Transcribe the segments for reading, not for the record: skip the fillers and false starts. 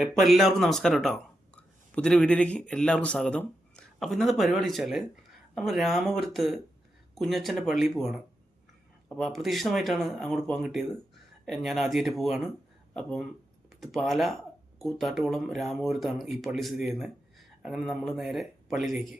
ഇപ്പം എല്ലാവർക്കും നമസ്കാരം കേട്ടോ. പുതിയൊരു വീഡിയോയിലേക്ക് എല്ലാവർക്കും സ്വാഗതം. അപ്പോൾ ഇന്നത്തെ പരിപാടി വെച്ചാൽ നമ്മൾ രാമപുരത്ത് കുഞ്ഞച്ഛൻ്റെ പള്ളിയിൽ പോവാണ്. അപ്പോൾ അപ്രതീക്ഷിതമായിട്ടാണ് അങ്ങോട്ട് പോകാൻ കിട്ടിയത്. ഞാൻ ആദ്യമായിട്ട് പോവുകയാണ്. അപ്പം ഇത് പാല കൂത്താട്ടുകുളം രാമപുരത്താണ് ഈ പള്ളി സ്ഥിതി ചെയ്യുന്നത്. അങ്ങനെ നമ്മൾ നേരെ പള്ളിയിലേക്ക്.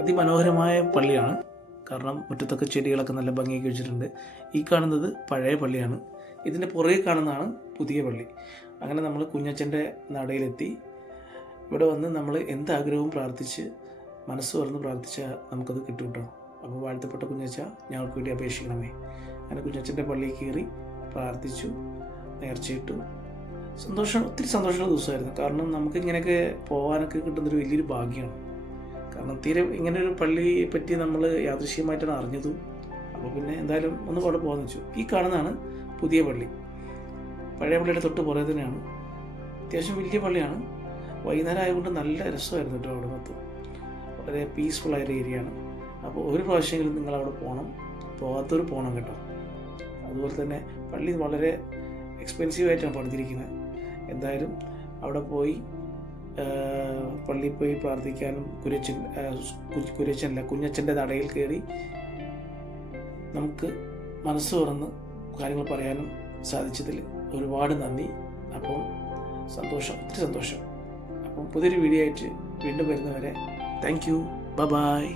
അതിമനോഹരമായ പള്ളിയാണ്. കാരണം മുറ്റത്തൊക്കെ ചെടികളൊക്കെ നല്ല ഭംഗിയാക്കി വെച്ചിട്ടുണ്ട്. ഈ കാണുന്നത് പഴയ പള്ളിയാണ്. ഇതിൻ്റെ പുറകെ കാണുന്നതാണ് പുതിയ പള്ളി. അങ്ങനെ നമ്മൾ കുഞ്ഞച്ഛൻ്റെ നടയിലെത്തി. ഇവിടെ വന്ന് നമ്മൾ എന്താഗ്രഹവും പ്രാർത്ഥിച്ച് മനസ്സ് തുറന്ന് പ്രാർത്ഥിച്ചാൽ നമുക്കത് കിട്ടും കേട്ടോ. അപ്പോൾ വാഴ്ത്തപ്പെട്ട കുഞ്ഞച്ഛ ഞങ്ങൾക്ക് വേണ്ടി അപേക്ഷിക്കണമേ. അങ്ങനെ കുഞ്ഞച്ഛൻ്റെ പള്ളിയിൽ കയറി പ്രാർത്ഥിച്ചു, നേർച്ചയിട്ടു. ഒത്തിരി സന്തോഷമുള്ള ദിവസമായിരുന്നു. കാരണം നമുക്ക് ഇങ്ങനെയൊക്കെ പോകാനൊക്കെ കിട്ടുന്നൊരു വലിയൊരു ഭാഗ്യമാണ്. കാരണം തീരെ ഇങ്ങനെ ഒരു പള്ളിയെ പറ്റി നമ്മൾ യാദൃശ്യമായിട്ടാണ് അറിഞ്ഞതും. അപ്പോൾ പിന്നെ എന്തായാലും ഒന്ന് അവിടെ പോകാമെന്ന് വെച്ചു. ഈ കാണുന്നതാണ് പുതിയ പള്ളി. പഴയ പള്ളിയുടെ തൊട്ട് പുറകെ തന്നെയാണ്. അത്യാവശ്യം വലിയ പള്ളിയാണ്. വൈകുന്നേരം ആയതുകൊണ്ട് നല്ല രസമായിരുന്നു കേട്ടോ. അവിടെ മൊത്തം വളരെ പീസ്ഫുള്ളായൊരു ഏരിയയാണ്. അപ്പോൾ ഒരു പ്രാവശ്യമെങ്കിലും നിങ്ങൾ അവിടെ പോകണം, പോകാത്തവർ പോകണം കേട്ടോ. അതുപോലെ തന്നെ പള്ളി വളരെ എക്സ്പെൻസീവായിട്ടാണ് പണിതിരിക്കുന്നത്. എന്തായാലും അവിടെ പോയി പള്ളിയിൽ പോയി പ്രാർത്ഥിക്കാനും കുഞ്ഞച്ഛൻ്റെ നടയിൽ കയറി നമുക്ക് മനസ്സ് തുറന്ന് കാര്യങ്ങൾ പറയാനും സാധിച്ചതിൽ ഒരുപാട് നന്ദി. അപ്പം ഒത്തിരി സന്തോഷം. അപ്പം പുതിയൊരു വീഡിയോ ആയിട്ട് വീണ്ടും വരുന്നവരെ താങ്ക് യു. ബൈ.